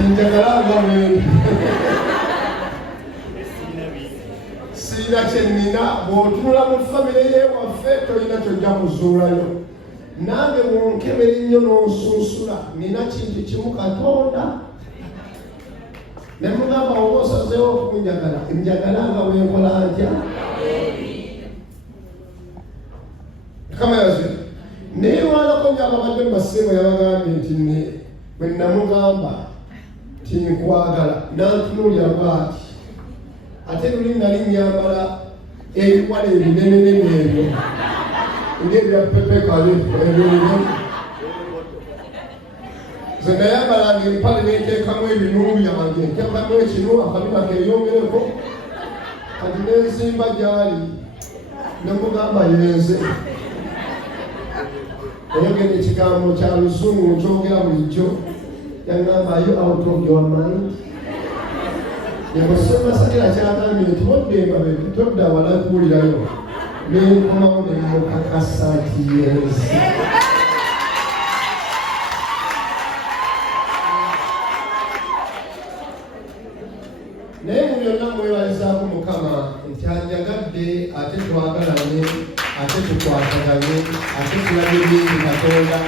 tinjagala nga bwe sina kyenina bw'otunula mu famire y'ewaffe tolina kyojja kuzuulayo nange bw'onkebera ennyo n'onsunsula nina kintu kimu Katonda ne mugamba oba osazeewo okunjagala njagala nga bwenkola ntya kama yaze naye walako nyababadde mubasiimo yabagambye nti bwe namugamba tinkwagala nantunuulya bwati ate luli nali nyambala ebiwala ebinenenene ebyo ng'ebya pepekale ebyo ze nayambalanga empale neteekamu ebinuu byange nteekamu ekinu akabina keeyongereko kati nenzimba gyali nemugamba yenze oyogera ekigambo kya luzungu nkyogera bulijjo yagamba yo out of your mind yamusemasakira kyagambye nti woddemba todda wala kuwulirayo nenkomawo nemukakasa nti yenze naye mu byonna mwebalizaako Mukama nti anjagadde ate twagalane ate tukwataganye ate tulabe bingi Katonda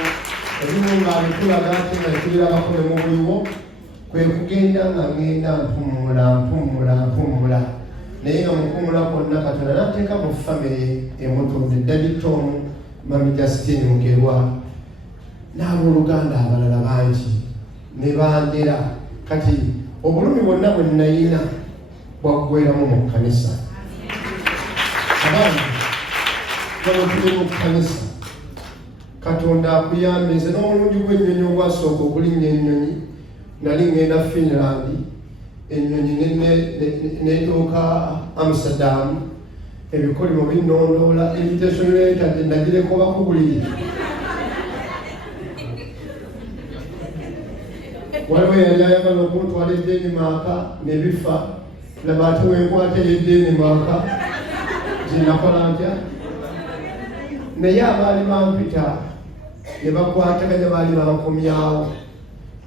ebimu ng'abitulaga ate nga tubirabako ne mu buliwo kwe kugenda nga ngenda mpumula naye nga mukumula kwonna Katonda n'ateeka mu famire emutunde Daddy Tom Mami Justine Mugerwa n'abooluganda abalala bangi ne bandera kati obulumi bwonna bwe nayina bwaggweramu mu kkanisa abangi tuli mu kkanisa Katonda akuyambe nze n'omulundi gw'ennyonyi ogwasooka okulinnya ennyonyi nali ngenda Finland ennyonyi netuuka Amsterdam ebikolimo binnondoola invitation letter nagireko bakubulire waliwo yali ayagala okuntwala e Denmark nebifa laba ate wenkwata e Denmark zinakola ntya naye abaali bampita ne bakwataganya baali bankomyawo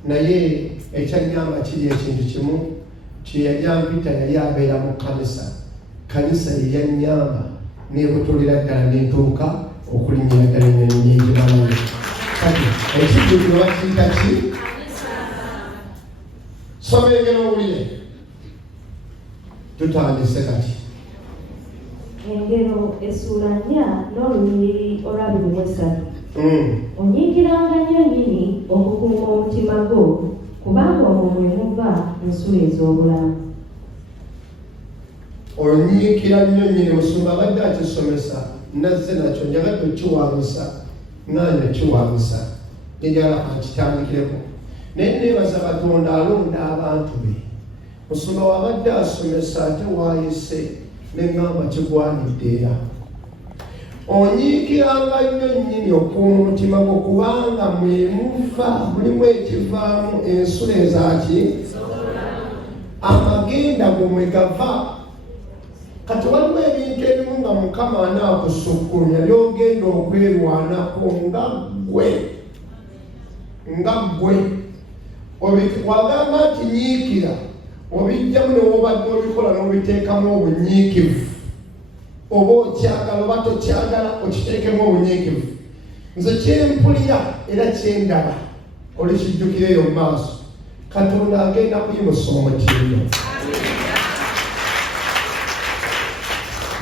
naye ekyanyamba kiri ekintu kimu kyeyajampita yali abeera mu kanisa yeyanyamba nebutulira ddala nentuuka okulinyira ddala ennyonyi nyekibalayo kati ekijjukiro bakiyita ki soma engero owulire tutandise kati engero essuula 4 n'olunyiriri olwabiri mu esatu onyiikiranga nnyo nnyini okukuuma omutima gwo kubanga omwo mwe muva ensula ez'obulamu onyiikira nnyo nnyini musumba abadde akisomesa nazze nakyo njagadde okiwanyisa nganya kiwanyisa njagala kankitandikireko naye neebaza Katonda alonda abantu be musumba wabadde asomesa ate waayise neŋŋamba kigwanidde era onyiikiranga nnyo nnyini okuuma omutima gwo kubanga mwe muva mulimu ekivaamu ensula ezaki amagenda gwe mwe gava kati waliwo ebintu ebimu nga Mukama anaakusukkulumya byogenda okwerwanako nga ggwe wagamba nti nyiikira obijjamu newobadde obikola n'obiteekamu obunyiikivu oba okyagala oba tokyagala okiteekemu obunyiikivu nze kyempulira era kyendaba olikijjukireyo mu maaso Katonda agenda kuyimusa omutindo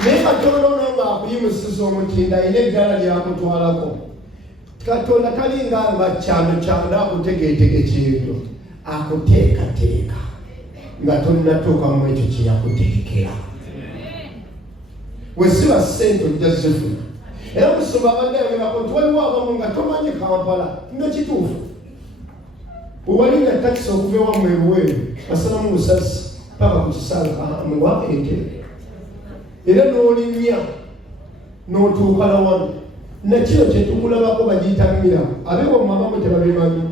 naye Katonda ono ng'akuyimusiza omutindo alina eddala lyakutwalako Katonda talinga nga kyano akutegeetege kintu akuteekateeka nga tonnatuuka mu ekyo kyeyakuteekera wesiba ssente ojja zifuna era musumba abadde ayogera nti waliwo abamu nga tomanyi Kampala nga kituufu bwewalinga takisi okuva ewamu ebweru basalamu busasi paka ku kisala muwa ente era n'olinnya n'otuuka la wano nakino kyetukulabako bagiyita miramu abeewa mumabamu tebabimanyi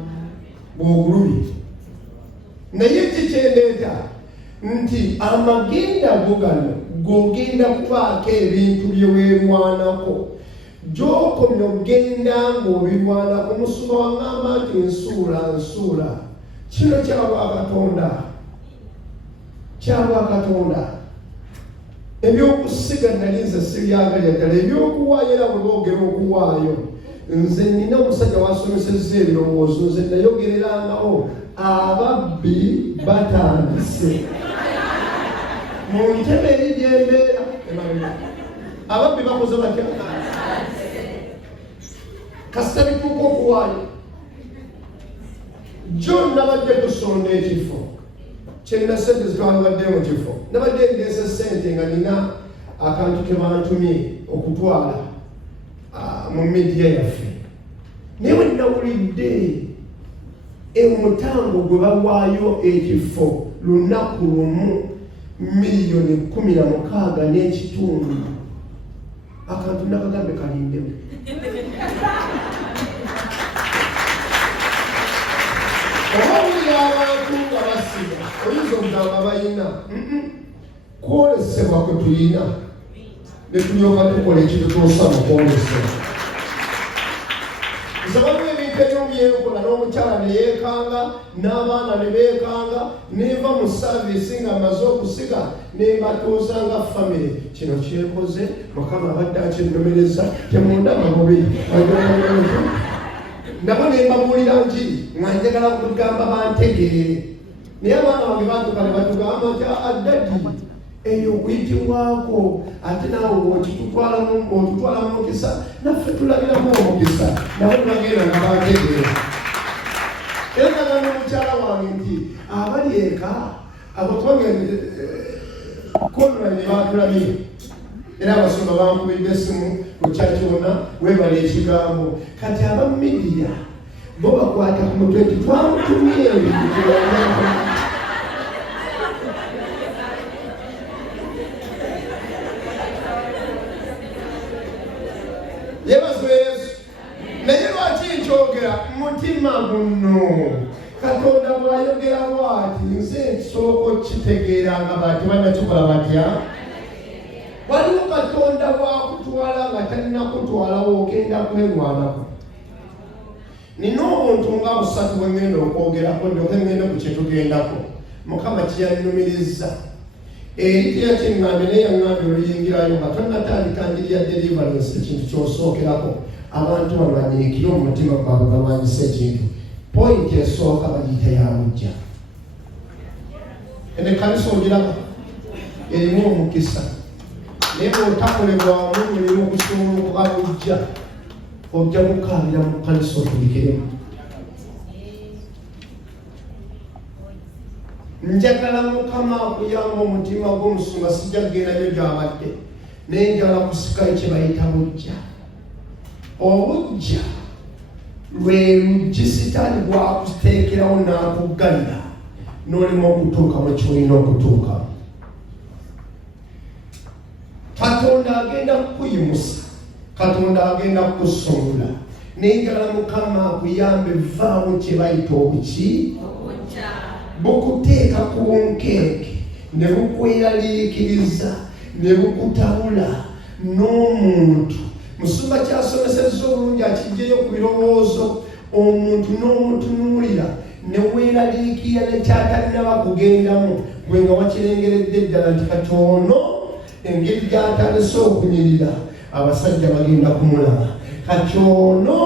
bwogulubi naye kikyendeeta nti amagenda go gano gogenda kubaako ebintu byeweerwanako gy'okomya ogenda ng'obirwanako musuma wangamba nti nsuula kino kyabwa Katonda ebyokusiga nali nze sibyagalya ddala ebyokuwaayo era bwe boogera okuwaayo nze nina omusajja wasomesezza ebirowoozo nze nayogererangawo ababbi batandise mu ntebe eri gyembeera ababbi bakoze batya kasita bituuka okuwaayo John nabadde tusonda ekifo kyenda sente zitwalibadde mu kifo nabadde ndeese sente nga nina akantu ke bantumye okutwala mu media yaffe naye bwe nawulidde omutango gwe bawaayo ekifo lunaku lumu $1,600,000 n'ekitundu akantu nakagambe kalindemu obawulira abantu nga basiga oyinza okugamba balina kwolesebwa kwe tulina ne tulyoka tukola ekitutuusa mu kwolesebwa nsabamu ebintu ebyomyenkola n'omukyala ne yeekanga n'abaana ne beekanga neva mu saaviisi nga maze okusiga ne mbatuuza nga famire kino kyekoze Mukama abadde akinnomereza temundaba mubi nabo ne mbabuulira njiri nga njagala kugamba bantegeere naye abaana bange batuka ne batugamba nti addadi eyo okuyitibwako ate naawe otutwala mu mukisa naffe tulabiramu omukisa nabo tubagenda nga bantegeere era nagamba omukyala wange nti abali eka abo tubagende konra ne batulabire era abasumba bankubidde essimu kukyakyona webala ekigambo kati abamidiya bo bakwata ku mutwe nti twamutumye yebazo Yesu naye lwaki nkyogera mutima guno Katonda bw'ayogera bw'ati nze nsooka okitegeera nga bati bannakikola batya waliwo Katonda bw'akutwala nga talina kutwalawo ogenda kwerwanako nina obuntu nga busatu bwe ngenda okwogerako ndyoke ngende ku kyetugendako Mukama kiyannumiriza eri teyakiŋŋambe naye yaŋŋambe oluyingirayo nga tonnatandika njiri ya deliverance ekintu kyosookerako abantu bamanyiikire omutima gwabwe balwanyisa ekintu pointi esooka bagiyita yamujja ene kanisa ogiraba erimu omukisa naye bw'otakolebwamu mulimu okusobola okuba bujja ojja kukaabira mu kanisa otulikiremu njagala Mukama akuyamba omutima gw'omusumba sijja kugenda gy'abadde naye njagala kusikayo kye bayita bujja obujja lwe luggi sitaani bwakuteekerawo n'akuggalira n'olimu okutuuka mu kyolina okutuukamu Katonda agenda kukuyimusa Katonda agenda kukusumula naye njagala Mukama akuyambe vaawo kye bayita obuki bukuteeka ku nkeeke ne bukweraliikiriza ne bukutabula n'omuntu musumba kyasomesezza obulungi akijjeyo ku birowoozo omuntu n'omutunuulira ne weeraliikirira nekyatalina bakugendamu gwe nga wakirengeredde ddala nti katono engeri gy'atalese okunyirira abasajja bagenda kumulaba katyono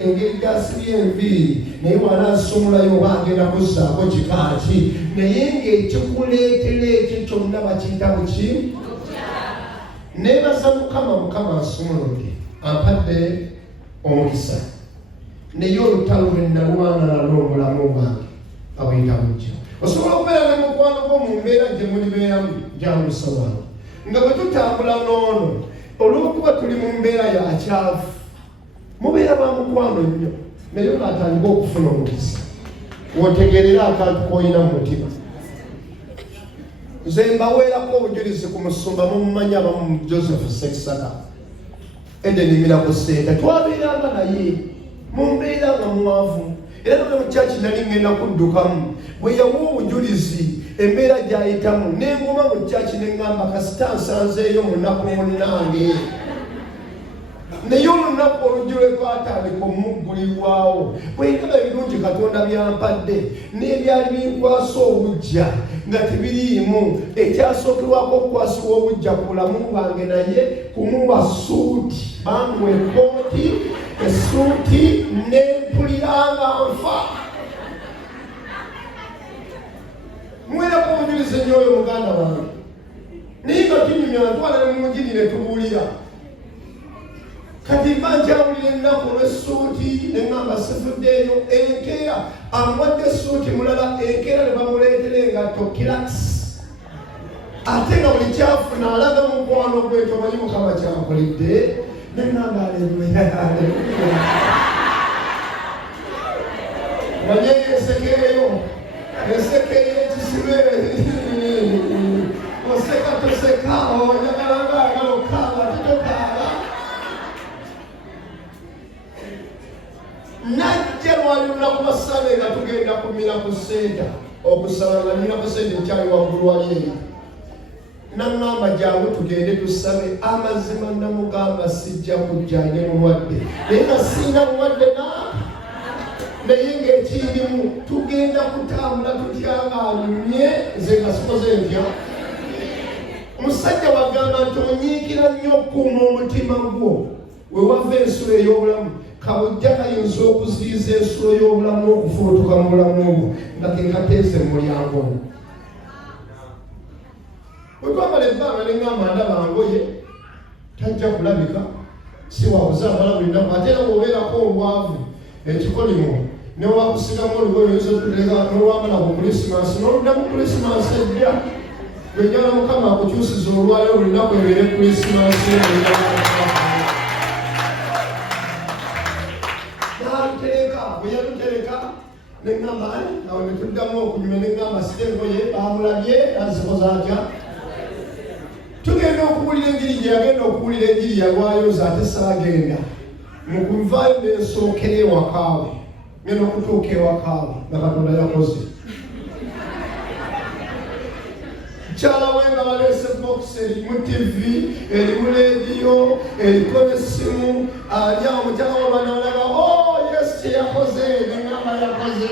engeri gy'asibye enviiri naye wanaasumulayo oba agenda kuzzaako kikaaki naye ng'ekikuleetera ekyo kyonna bakiyita buki neebaza Mukama asumuludde ampadde omukisa naye olutalo lwe nalwana nalwo omulamu bwange abuyita bujja osobola okubeera ne mukwano gwo mu mbeera gye mulibeeramu gyangusa wange nga bwe tutambula n'ono olw'okuba tuli mu mbeera ya kyafu mubeera ba mukwano nnyo naye olwatandika okufuna omukisa wotegerera akantu k'olina mu mutima nze mbaweerako obujulizi ku musumba mumumanyi abamu Joseph Sexaka edenimiraku sente twabeeranga naye mu mbeera nga muwanvu era none mu kyaki nali ngenda kuddukamu bwe yawa obujulizi embeera gy'ayitamu n'enguma mu kyaki neŋŋamba kasita nsanzeeyo munaku munnange naye olunaku olujjo lwe twatandika omuggulirwawo bwentaba ebirungi Katonda byampadde n'ebyali binkwasa obujja nga tebiriimu ekyasookerwako okukwasibwa obujja ku bulamu bwange naye kumuwa suuti bamuwa ekooti esuuti nempuliranga nfa. Mwerako obujulizi nnyo oyo muganda wange naye nga tunyumya ntwala ne munjiri ne tubuulira kati mba njawulira ennaku olw'essuuti ne ŋŋamba sivuddeeyo enkeera amuwadde essuuti mulala enkeera ne bamuleetera engatto kilakisi ate nga buli kyafuna alaga mu mukwano gwe tomanyi Mukama kyakoledde ne ŋŋamba aleluya manye ensekeeyo ekisibe oseka toseka oyagala ngaagala okaaba titokaaba najja lwali lunaku basabe nga tugenda kumira ku senta okusaba nga nina ku senta ekyali waggulu wali eri naŋŋamba jangu tugende tusabe amazima namugamba sijja kujja nge mulwadde naye nga siina mulwadde naye ng'ekirimu tugenda kutambula tutya ng'anyumye nze nga sikoze ntya. Omusajja wagamba nti onyiikira nnyo okukuuma omutima gwo we wava ensulo ey'obulamu kabujja kayinza okuziyiza ensulo y'obulamu okufubutuka mu bulamu obwo nga kenkateeze mu mulyango gwo. Bwe twamala ebbanga ne ŋŋamba ndaba ngoye tajja kulabika si wabuzaamala buli nnaku ate era bw'obeerako obwavu ekikolimu newakusigamu olugoye oyinza okuteeka n'olwamala ku Krisimansi n'oluddamu Krisimansi ejja gwenjala Mukama akukyusiza olwaleero buli nnaku ebeere Krisimansi n'alutereka bwe yalutereka ne ŋŋamba nawe ne tuddamu okunyuma ne ŋŋamba site engoye bamulabye azikoza atya. Tugenda okuwulira enjiri gye yagenda okuwulira enjiri yalwayoza ate saagenda mu kuvaayo n'ensookera ewakaawe ngenda okutuuka ewakaawe nga Katonda yakoze. Mukyala we nga baleese bokisi erimu tivi erimu leediyo eriko n'essimu alyawo mukyala we banalaga Yesu kye yakoze neŋŋamba yakoze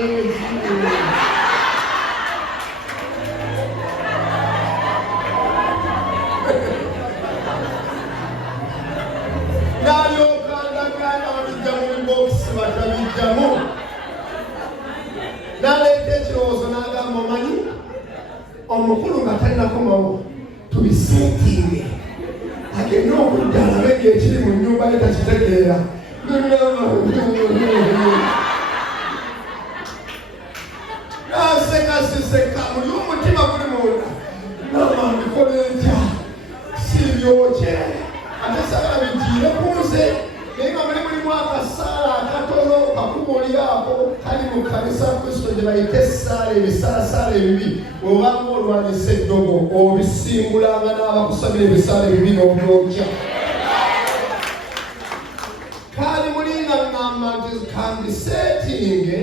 n'alyokandagana babijja mu bibokisi batabijjamu n'aleeta ekirowoozo n'agamba omanyi omukulu nga talinakomawo tubiseetinge agenda okudda alabe ng'ekiri mu nnyumba ye takitegeera n'asekasiseka muli omutima guli munda nama mbikola etya sibyokye ate sagala bigiire kunze naye nga mulimu akasaala akatono kakubuuliraako kali mu kanisa Kristo gye bayita essaala ebisaasaala ebibi obanga olwanyisa eddogo obisimbulanga n'abakusabira ebisaala ebibi n'obyokya kaali mulinga ŋŋamba nti kambiseetinge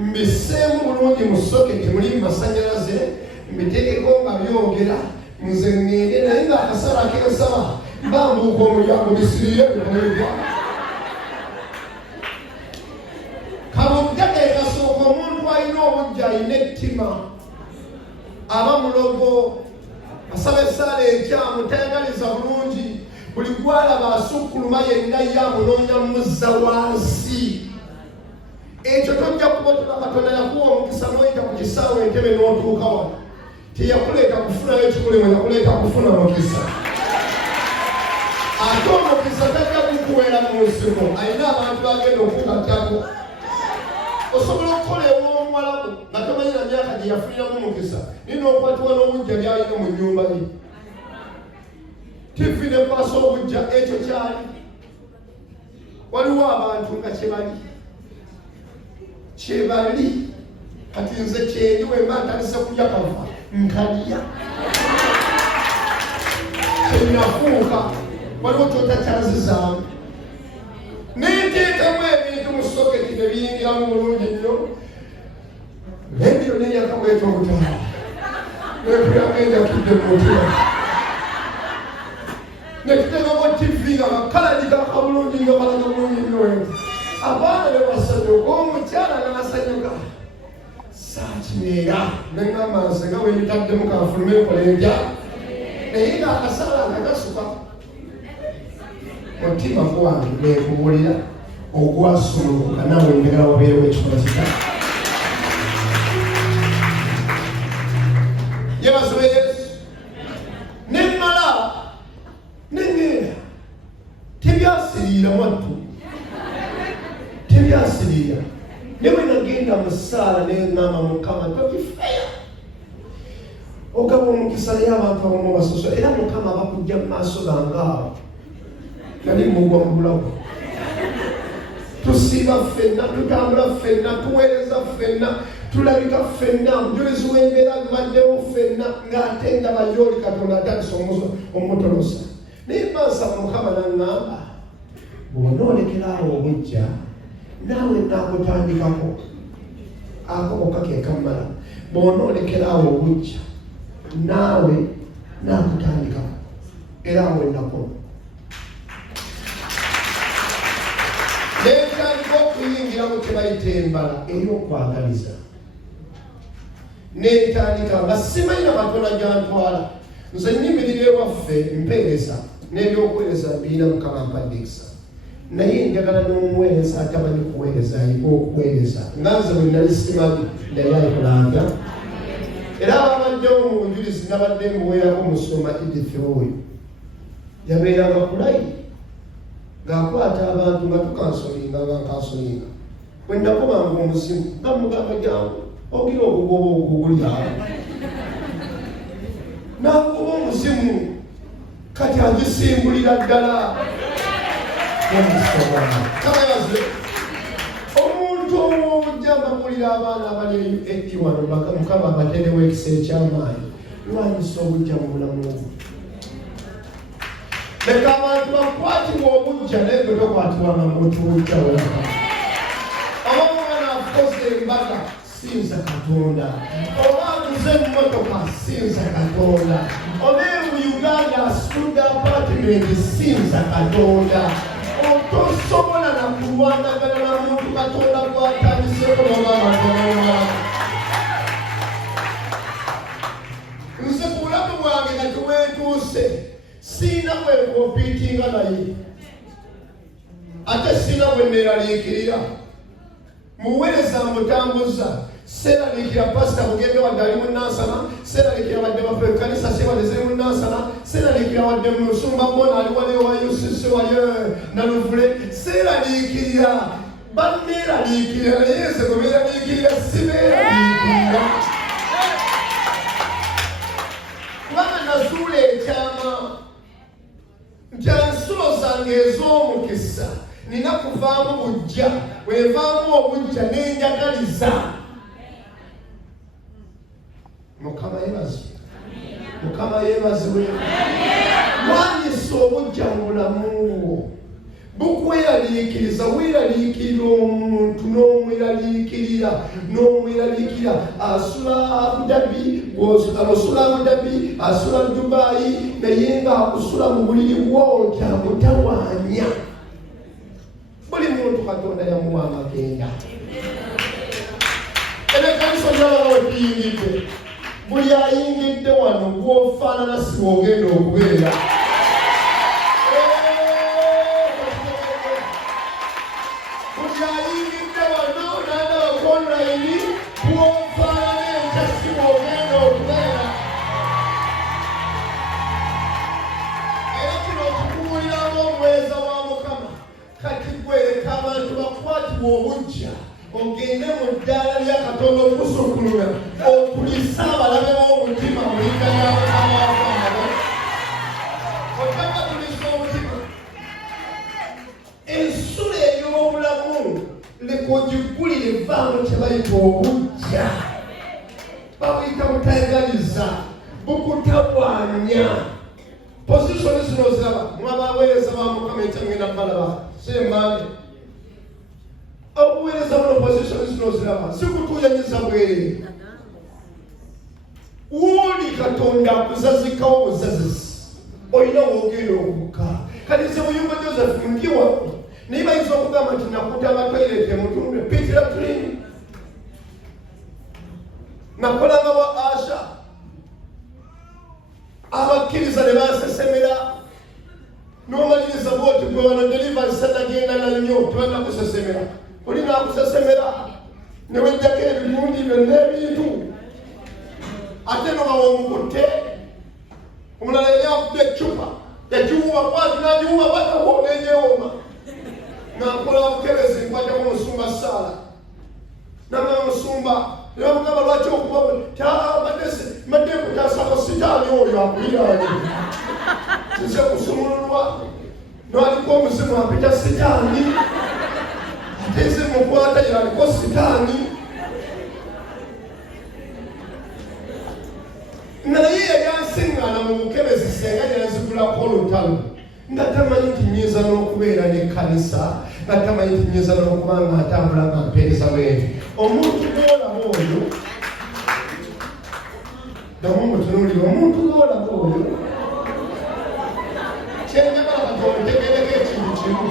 mbiseemu bulungi mu soketi muli masanyalaze mbiteekeko nga byogera nze ŋŋende naye ng'akasaala akensaba bambuuka omulyango bisirire bikolebwa kabujja ekasooka omuntu alina obujja alina ettima aba mulogo asaba essaala ekyamu tayagaliza bulungi buli gwalaba asukkuluma yenna ye amunoonya muzza wansi ekyo tojja kubotola Katonda yakuwa omukisa n'oyita ku kisaawe entebe n'otuuka wano teyakuleeta kufunayo ekikulemu yakuleeta kufuna mukisa ate omukisa tajja kukuweera mu nsiko alina abantu bagenda okugattako osobola okukola ew'omuwalabu nga tomanyi na myaka gye yafuniramu mukisa nina okwatibwa n'obujja byalina mu nnyumba ye tivi ne kwasa obujja ekyo kyali waliwo abantu nga kyebali kati nze kyeri wemba ntalise kulya kava nkalya kyenafuuka waliwo kyotakyazizaamu nenteekamu ebintu mu soketi ne biyingiramu bulungi nnyo nebyo neyakabweta obutaala nekuyagenda tudde mutima netuteekako tivi nga bakalagi gaka bulungi bulungi nga balaga bulungi nnyo. Abaana ne basanyuka, omukyala n'asanyuka. Saakimeera n'eŋŋamba nze nga weebitaddemu kanfulume enkola entya. Naye ng'akasaala akakasuka. Mutima gwange neekubuulira ogwasumulukuka naawe njagala wabeerewo ekikola kita. Yebazibe Yesu. Ne mmala neŋŋeera tebyasiriira mwattu. Tebyasiriira. Ne bwe nagenda mu ssaala ne ŋŋamba Mukama tokifeya. Ogaba omukisa naye abantu abamu basoso era Mukama abakujja mu maaso gange awo. Nali mugwa mu bulago. Tusiiba ffenna, tutambula ffenna, tuweereza ffenna, tulabika ffenna, omujulizi w'embeera bibaddewo ffenna ng'ate ndaba y'oli Katonda atandise omutolosa. Naye nsaba Mukama n'aŋŋamba bw'onoolekera awo obujja naawe naakutandikako. Ako kake kammala. Bw'onoolekera awo obujja naawe naakutandikako. Era awo ennakola. Neetandika okuyingira mu kye bayita embala ey'okwagaliza. Neetandika nga simanyi na Katonda gy'antwala. Nze nnyimirira ewaffe mpeereza n'ebyokuweereza birina Mukama ampadde ekisa. Naye njagala n'omuweereza atamanyi kuweereza aliko okuweereza. Nga nze bwe nali simanyi naye ayikola. Era ababaddewo mu bujulizi nabadde mbuweerako musoma Edith oyo. Yabeeranga kulayi. Ng'akwata abantu nga tukansolinga bankansolinga. Bwe nakubanga omuzimu bamugamba jangu ogira okugoba okuguli awo. N'akuba omuzimu kati agisimbulira ddala. Omuntu ow'obujja mbagulira abaana abali etti wano Mukama abateerewo ekisa eky'amaanyi. Lwanyisa obujja mu bulamu obwo. Leka abantu bakwatibwa obujja naye gwe tokwatibwanga muntu bujja weka. Oba omwana afukoze embaga sinza Katonda. Oba aguze emmotoka sinza Katonda. Oba mu Uganda asitudde apartment sinza Katonda. Otosobola na kulwanagana na muntu Katonda gw'atandiseko n'obw'amatonda. Nze ku bulamu bwange nga teweetuuse siina kwekompiitinga naye. Ate siina bwe neeraliikirira. Muweereza mutambuza. Seeraliikira pasita bugende wadde ali mu Nansana. Seeraliikira wadde bafe ekkanisa si wadde ziri mu Nansana. Seeraliikira wadde musumba Bona ali wali wa UCC wali Naluvule. Seeraliikirira. Banneeraliikirira naye nze gwe beeraliikirira sibeeraliikirira. Kubanga nazuula ekyama nti ensulo zange ez'omukisa nina kuvaamu bujja. Bw'evaamu obujja n'enjagaliza. Mukama yeebazibwe. Mukama yeebazibwe. Lwanyisa obujja mu bulamu bwo. Bukweraliikiriza, weeraliikirira omuntu n'omweraliikirira. Asula Abu Dhabi, osula Abu Dhabi, asula Dubai, naye ng'akusula mu buliri bwo kyamutawaanya. Buli muntu Katonda yamuwa amagenda. Ekkanisa ly'abaana we tuyingidde. Buli ayingidde wano gw'ofaanana si bw'ogenda okubeera. Buli ayingidde wano n'andaba online gw'ofaanana enkya si bw'ogenda okubeera. Era kino okukubuuliramu omuweereza wa Mukama. Kati gwereka abantu bakwatibwa obujja. Ogende mu ddaala lya Katonda okusukulula okulisa abalabe b'omutima mu linnya lya Mukama waffe. Otaka tulisa omutima. Ensula ey'obulamu leka ogigulire evaamu kye bayita obujja. Babuyita butayagaliza, bukutabwanya. Positioni zino ziraba mwabaweereza ba Mukama ekyangenda balaba sembande. Obuweereza buno positioni zino ziraba sikutuuyanyiza bwereere. Woli Katonda akuzazikawo obuzazisi olina woogenda okubuka. Kati nze Muyumba Joseph Nkiwa niba izo okugamba nti nakutaba toilet mutundu pitira tulini nakolanga wa Asha abakkiriza ne basesemera n'omaliriza bwoti gwe wano deliverance sanagenda na nnyo tubanga kusesemera olina akusesemera ne wejjako ebirundi byonna ebintu ate nobawa omukutte omulala yali akudde ecupa yakiwuba kwati nagiwuba batako nenyewooma nankola bukebezi nkwatako omusumba Saala namala omusumba nebamugamba lwaki okuba madde kutaasako sitaani oyo akuyiranye nze kusumululwa naliko omuzimu apita sitaani ate nze mukwata yaliko sitaani naye yansiŋŋaana mu bukebezi senga yanzigulako olutalo nga tamanyi nti nyiza n'okubeera n'ekkanisa nga tamanyi nti nyiza n'okuba nga atambula nga mpeereza bwenti omuntu gw'olaba oyo namumutunuulira omuntu gw'olaba oyo kyenjagala Katonda otegereko ekintu kimu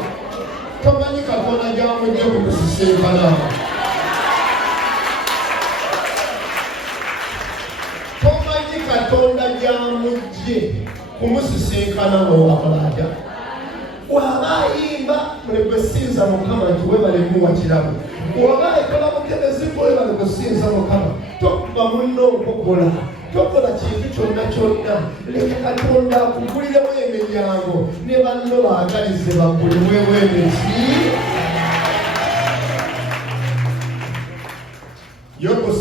tomanyi Katonda gy'amujje kukusisinkana tomanyi Katonda gy'amujje kumusisinkana n'owakolata waba ayimba mule sinza Mukama nti webale muwakiramu waba ekola bukebezi webale kusinza Mukama tokuba munno okukola tokola kintu kyonna kyonna leka Katonda akuguliremu emiryango ne banno baagalize baguliwewo emiti Yobu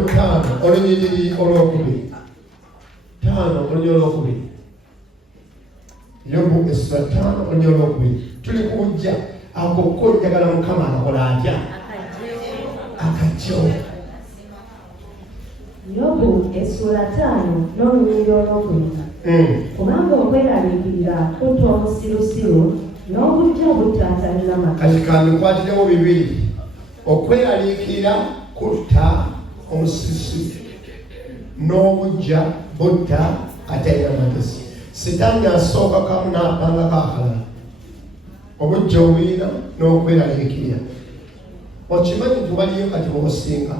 5 olunyiriri olwokubiri 5 olunyiriri olwokubiri Yobu 5 olunyiriri olwokubiri tuli kujja akokko njagala Mukama akola atya akajjo Yobu 5 n'olunyiriri olwokubiri kubanga okweraliikirira kutta omusirusiru n'obujja obutaatalina maka kati kandikwatiremu bibiri okweraliikirira kutta omusirusiru n'obujja butta atalina magezi sitaani asooka kamu n'apanga kakalala obujja obuyina n'okweraliikirira okimanyi tubaliyo kati bwosinga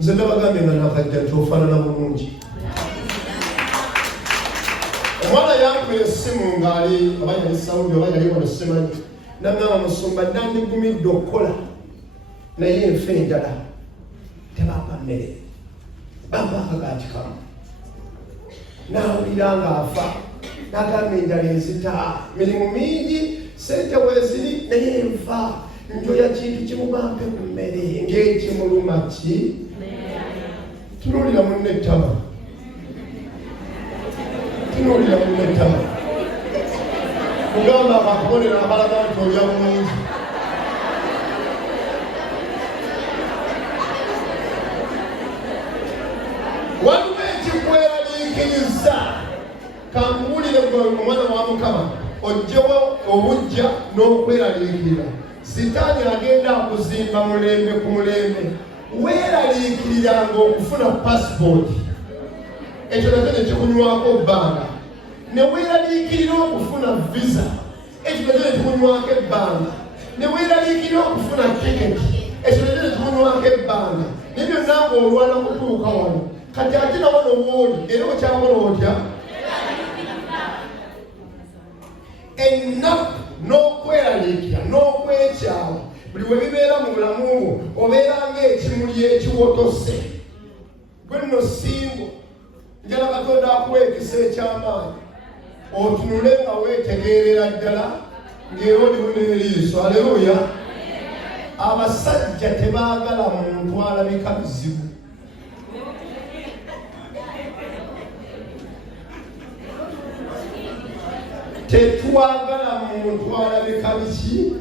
nze nabagambye nga nakajja kyofaanana bulungi omwana yankuba essimu ng'ali oba yali Saudi oba yali wano simanyi nagamba Musumba nandigumidde okukola naye enfa enjala tebampa mmere bampa akagaati kamu nawulira ng'afa nagamba enjala enzita mirimu mingi sente weziri naye enfa njoya kintu kimu bampe ku mmere ng'ekimuluma ki tunuulira munne ettama tunuulira munne ettama kugamba akakubonera abalaga nti olya bulungi waliwo ekikweraliikiriza kankuwulire gwe omwana wa Mukama ojjewo obujja n'okweraliikirira sitaani agenda akuzimba mulembe ku mulembe weeraliikiriranga okufuna pasipooti ekyo nakyo ne kikunywako ebbanga ne weeraliikirira okufuna visa ekyo nakyo ne kikunywako ebbanga ne weeraliikirira okufuna tiketi ekyo nakyo ne kikunywako ebbanga naye byonna ng'olwana kutuuka wano kati ate nawo nowooli era okyakola otya ennaku n'okweraliikira n'okwekyawa buli we bibeera mu bulamu bwo obeera ng'ekimuli ekiwotose gwe nno singo njala Katonda akuwa ekisa eky'amaanyi otunule nga weetegeerera ddala ng'era olimu n'eriiso aleluya abasajja tebaagala muntu alabika bizibu tetwagala muntu alabika biki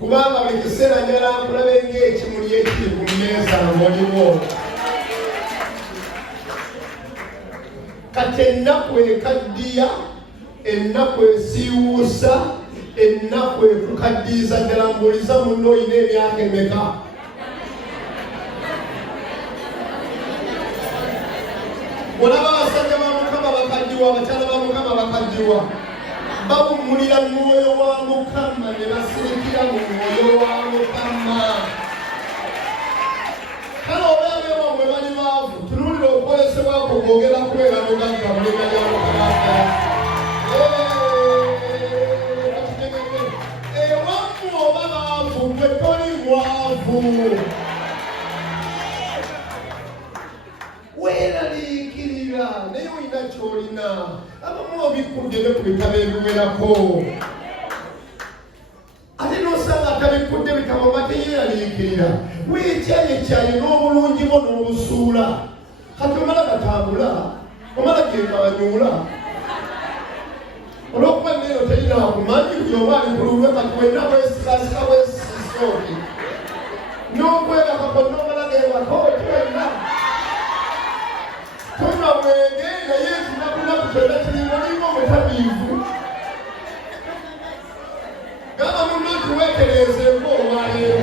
kubanga buli kiseera njala nkulabe ng'ekimuli ekiri ku mmeeza ng'oliwo kati ennaku ekaddiya ennaku esiiwuusa ennaku ekukaddiiza ddala mbuuliza munno olina emyaka emeka olaba abasajja ba Mukama bakaddi bakaddiwa abakyala ba Mukama bakaddiwa bawummulira mu mwoyo wa Mukama ne basirikira mu mwoyo wa Mukama. Kale olw'abe wamwe bali baavu tunuulira okukolesebwa kwogera kubeera mugagga mu linnya lya Mukama. Ewamu oba baavu gwe toli mwavu. Weeraliikirira naye olina ky'olina. Abamu obikudde ne ku bitabo ebiwerako. Ate n'osanga atabikudde bitabo nga teyeeraliikirira. Weekyayekyaye n'obulungi bwo n'obusuula. Kati omala gatambula, omala gyebanyuula. Olw'okuba nneeno terina akumanyi buli oba ali ku lulwe kati wenna bwesikasika bwesisooki. N'okwebakako n'omala geebako otwenna. Tuna mwenge naye ekinakunaku kyonna kirimo limu omutabiivu. Gamba munno nti weetereezeeko olwaleero.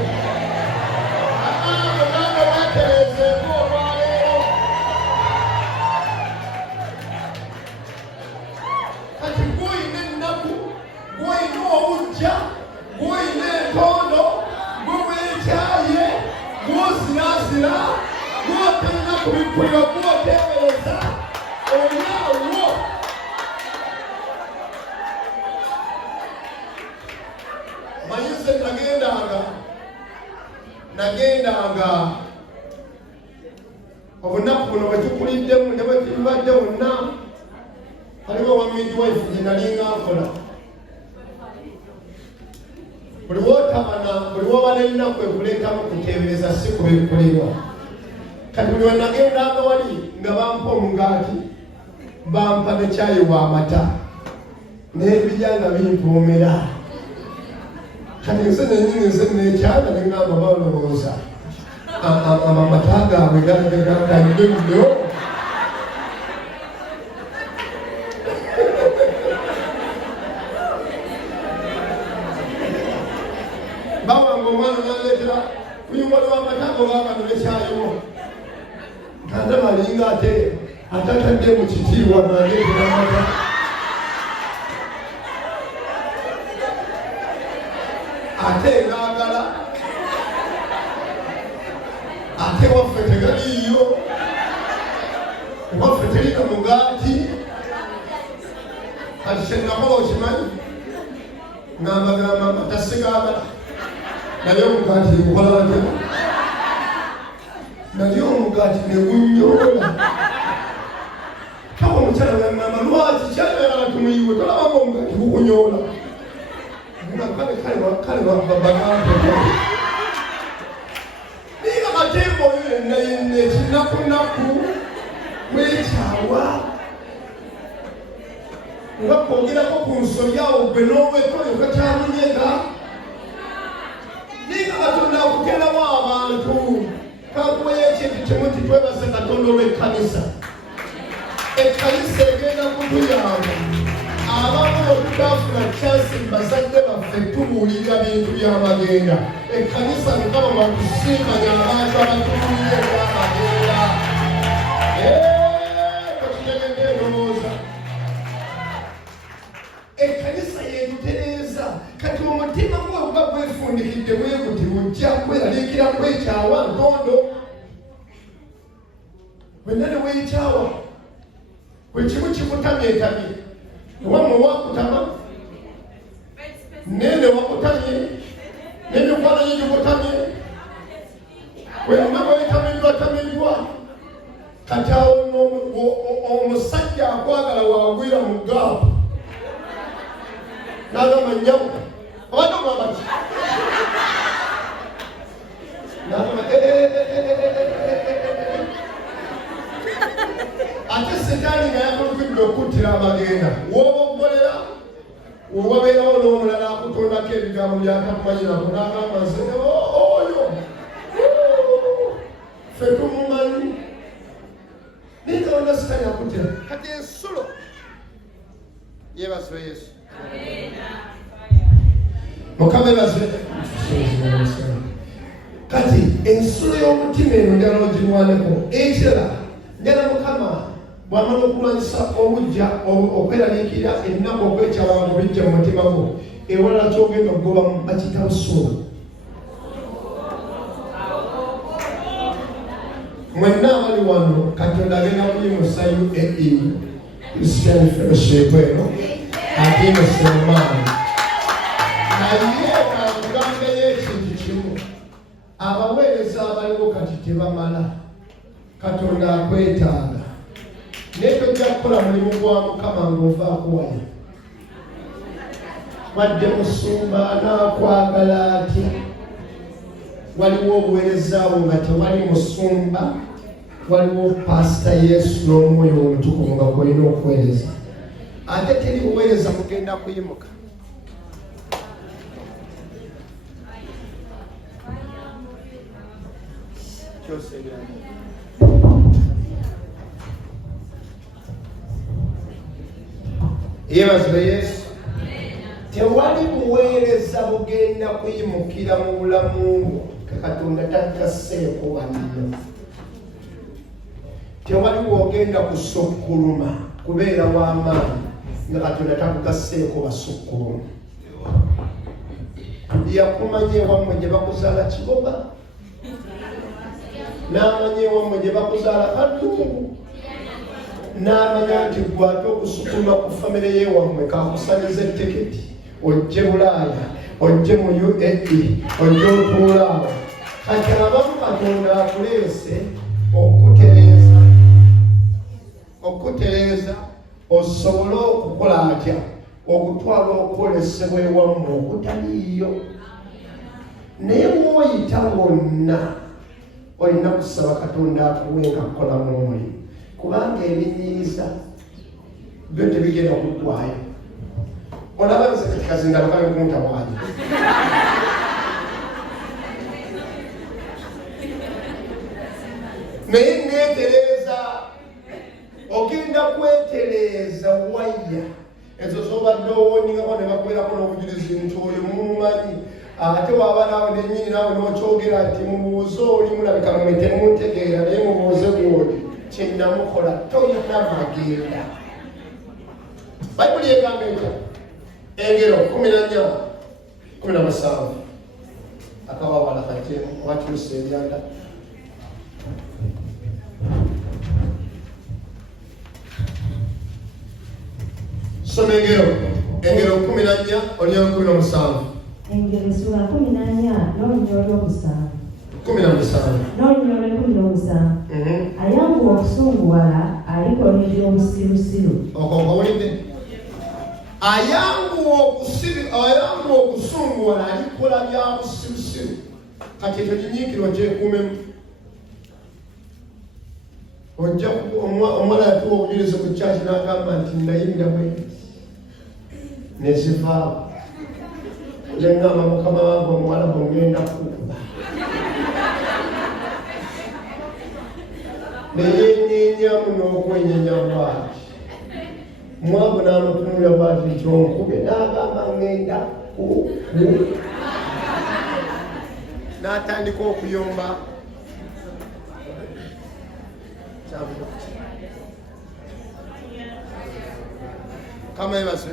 Gamba weetereezeeko olwaleero. Kati gw'olina ennaku, gw'olina obujja, gw'olina entondo, gwe weekyaye, gw'oziraazira, gw'otalina ku bikuliro gw'oteebereza, olyawo. Manyize nagendanga obunaku buno bwe tukuliddemu ne bwe tulibadde wonna aliwo wa midwife gye nalinga nkola. Buli woba n'ennaku ekuleetamu kuteebereza si kubikukulirwa. Kati buli wenagendanga wali nga bampa omugaati bampa ne caayi w'amata n'ebijja nga bimpoomera. Kati nze nekyana ne ngamba balowooza amata gaabwe gagannyo nnyo. Bawanga omwana n'aleetera kuyumba lw'amata gogamba nebekyayiwo. Kanda malinga ate atatadde mu kitiibwa n'aleetera amata. Ate ngaagala ate waffe tegaliiyo, waffe terina mugaati. Kati kyennakola okimanyi ngambagamba amata sigaagala naye omugaati nkola ntya? Naye omugaati ne gunyoola. Kaba omukyala ngamba lwaki kyayagala tumuyiwe tolabanga omugaati gukunyoola. Kale bagamba niga matembo yenna ekinakunaku wekyawa nga kwogerako ku nsolyawo gwe n'owetoyo kakyamunyega. Niga Katonda akuteramu abantu kakuweyo ekintu kimu nti twebaze Katonda olw'ekkanisa. Ekkanisa egenda kutuyamba. Abamu otutafuna chansi bazadde baffe tubuulirira bintu by'amagenda. Ekkanisa Mukama bakusiimanya abantu abatubuulira eby'amagenda. Kakitegedde endowooza. Ekkanisa yeetutereeza. Kati omutima gwe oba gwefundikidde bwe guti ojja kweraliikira kwekyawa ntondo. Wenna ne weekyawa bwe kimu kikutamyetamye. Wamwe wakutama nene wakutamye n'emikwano gye gikutamye wenna wetamidwa. Kati awo omusajja akwagala wagwira mu gaapu n'agamba nyamu abadde omwamba ki n'agamba ate Setaani nga yakulukidde okuttira amagenda w'oboggolera owabeerawo n'omulala akutondako ebigambo by'atakumanyirako n'agamba nze oyo ffe tumumanyi naye Katonda Setaani akuttira. Kati ensulo yeebazibwe Yesu. Mukama yeebazibwe. Kati ensulo y'omutima eno njala ogirwaneko. Ekirala njala Mukama bw'amala okulwanyisa obujja okweraliikirira ennaku okwekyala abantu bijja mu mutima gwo ewalala kyogenda okugobamu bakiyita busuulu. Mwenna abali wano Katonda agenda kuyimusa UAE Christian Fellowship eno agimusa amaanyi. Naye kakugambeyo ekintu kimu, abaweereza abaliwo kati tebamala. Katonda akwetaaga naye tojja kukola mulimu gwa Mukama ng'ovaako wano. Wadde musumba anaakwagala atya, waliwo obuweereza bwo nga tewali musumba, waliwo Pasita Yesu n'Omwoyo Omutukuvu nga gwolina okuweereza. Ate teri buweereza mugenda kuyimuka. Yeebazibwe Yesu. Tewali buweereza bugenda kuyimukira mu bulamu Katonda tagasseeko wano. Tewali bwogenda kusukkuluma kubeera w'amaanyi nga Katonda takugasseeko basukkuluma. Yakumanya ewammwe gye bakuzaala Kiboga, n'amanya ewammwe gye bakuzaala Kadungu, n'amanya nti gwe ate okusukkuluma ku famire y'ewammwe kakusaniza ettiketi ojje Bulaaya, ojje mu UAE, ojje otuulaawo. Kati abamu Katonda akuleese okutereeza osobole okukola atya okutwala okwolesebwa ewammwe okutaliiyo. Naye bw'oyita wonna olina kusaba Katonda akuwe nga kukolamu omulimu, kubanga ebinyiiza byo tebigenda kuggwaayo. Olaba nze kati kazingalo kali kuntawaanya. Naye neetereeza, ogenda kwetereeza waya ezo z'obadde owoningako ne bakubeerako n'obujulizi nti oyo mumumanyi. Ate waba naawe nennyini naawe n'okyogera nti mubuuze oli mulabika mwe temuntegeera, naye mubuuze gwoli kye namukola toyina magenda. Bayibuli egamba etya? Engero 14:17 akawawala kati watuuse ebyanda. Soma Engero 14 olya 17. Engero sura 14 n'olunyolo olw'okusanu. 17. N'olunyolo olw'okusanu. Ayanguwa okusunguwala alikola eby'obusirusiru. Okowulidde? Ayanguwa okusunguwala alikola bya busirusiru. Kati ekyo kinyiikirwa kyekuumemu. Ojja omwana yatuwa obujulizi ku kyaki n'agamba nti nayimira bwe nezivaawo. Njengamba Mukama wange omuwala bwongenda kukuba. Neyenyenyamu n'okwenyenya bwati. Mwavu n'amutunulira bwati kyonkube n'agamba ngenda kukuba. N'atandika okuyomba. Kama yebase.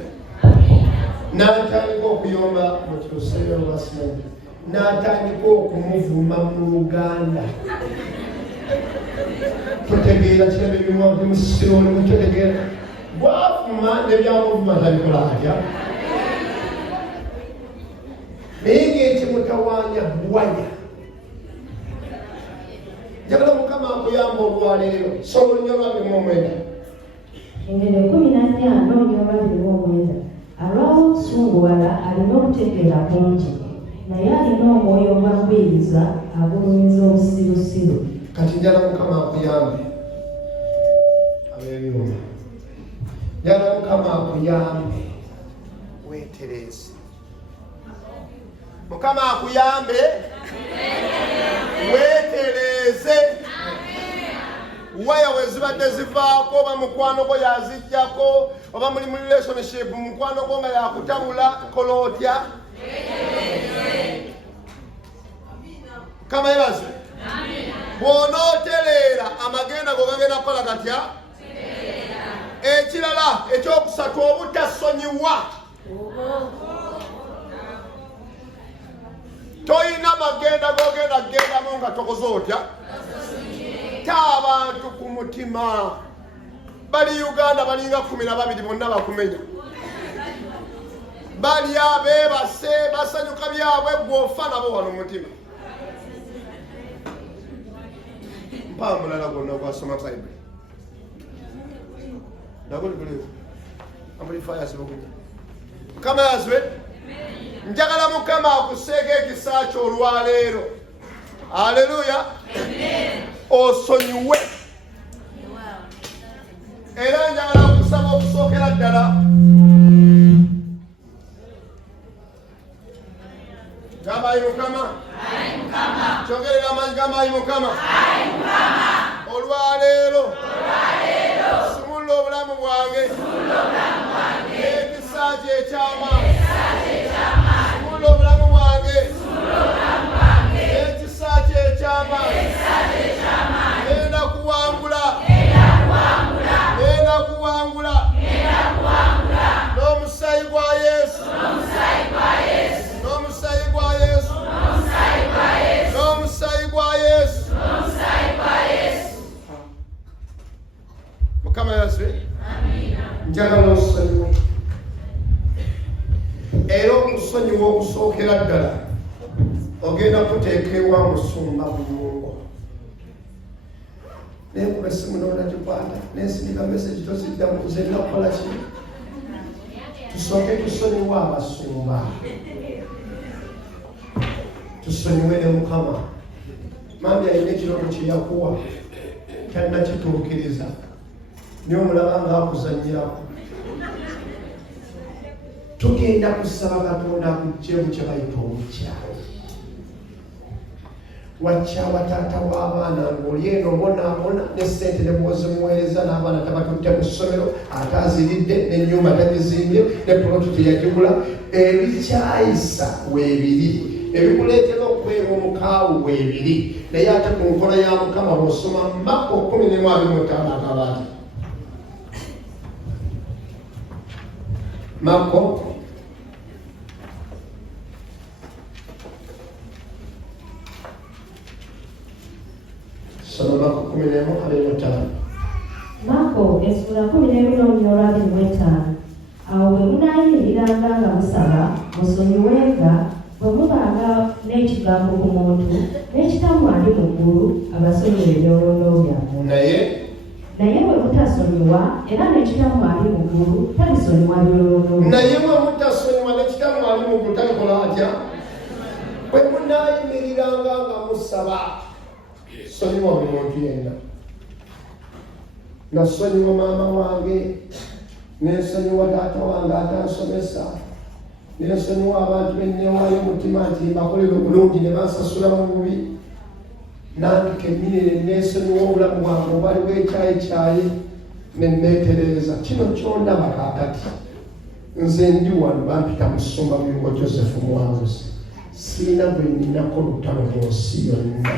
N'atandika okuyomba mu kiruseyo lwasimanyi. N'atandika okumuvuma mu Luganda. Totegeera kiraba ebimuwa bimusiro ne mutotegeera. Bw'afuma n'ebyamuvuma tabikola atya. Naye ng'ekimutawaanya waya. Njagala Mukama akuyamba olwaleero. Soma olunyolo 29. Engero 14 n'olunyolo 29. Alw'okusunguwala alina okutegeera kungi, naye alina omwoyo ogwagwiriza agulumiza obusirusiru. Kati njagala Mukama akuyambe. Abeebyuma. Njagala Mukama akuyambe. Weetereeze. Mukama akuyambe. Weetereeze. Waya we zibadde zivaako oba mukwano gwo yaziggyako oba muli mu relationship mukwano gwo nga yakutabula kola otya? Kama yebaze. Bw'onootereera amagenda go gagenda kukola gatya? ekirala ekyokusatu obutasonyiwa. Toyina magenda gogenda kugendamu nga tokoze otya. Ta abantu ku mutima bali Uganda balinga 12 bonna bakumenya. Bali abeebase basanyuka byabwe gwofa nabo wano mutima. Mpa mulala gonna gwasoma Bible. Nagoli kuliwo. Amplifier sibukunya. Kama yazwe. Njagala Mukama akuseege ekisa kyo olwaleero. Haleluya. Amen. Osonyiwe. Era njagala okusaba okusookera ddala. Gamba ayi Mukama. Ayi Mukama. Kyogerera amaanyi gamba ayi Mukama. Ayi Mukama. Olwaleero. Sumula obulamu bwange. Ekisa kye eky'amaanyi. Sumula obulamu bwange. Ekisa kye eky'amaanyi. Genda kuwangula. N'omusaayi gwa Yesu. N'omusaayi gwa Yesu. Mukama yazwe. Njagala osonyiwe. Era okusonyiwa okusookera ddala ogenda kuteeka ewa musumba bulungo. Nenkuba essimu n'onagikwata nensindika meseji toziddamu nze nakukola ki? Tusooke tusonyiwe abasumba. Tusonyiwe ne Mukama. Mami alina ekirooto kye yakuwa talina kituukiriza. Niyo omulaba ng'akuzannyirako. Tugenda kusaba Katonda akuggyeemu kye bayita obukyawe. Wakyawa taata w'abaana ng'oli eno bonaabona ne ssente ne bw'ozimuweereza n'abaana tabatutte mu ssomero ate aziridde n'ennyumba tagizimbye ne poloti teyagigula. Ebikyayisa weebiri. Ebikuleetera okubeera omukaawu weebiri. Naye ate ku nkola ya Mukama bw'osoma Makko 10:25 agamba ati Makko soma Makko 10:25. Makko essula 10:25. Awo bwe munaayimiriranga nga musaba musonyiwenga bwe mubanga n'ekigambo ku muntu n'ekitammwe ali mu ggulu abasonyiwa ebyoloondo byammwe. Naye bwe mutasonyiwa era n'ekitammwe ali mu ggulu talisonyiwa byoloondo. Naye bwe mutasonyiwa n'ekitammwe ali mu ggulu talikola atya? Bwe munaayimiriranga nga musaba sonyiwa buli muntu yenna. Nasonyiwa maama wange, nensonyiwa taata wange atansomesa, nensonyiwa abantu bennewaayo omutima nti mbakolera obulungi ne bansasula mu bubi. Nange kennyini nensonyiwa obulamu bwange obwali bwekyayikyayi ne nneetereeza. Kino kyondaba kaakati nze ndi wano bampita musumba Muyungo Joseph Muwanguzi. Sirina bwe nninako lutalo mu nsi yonna.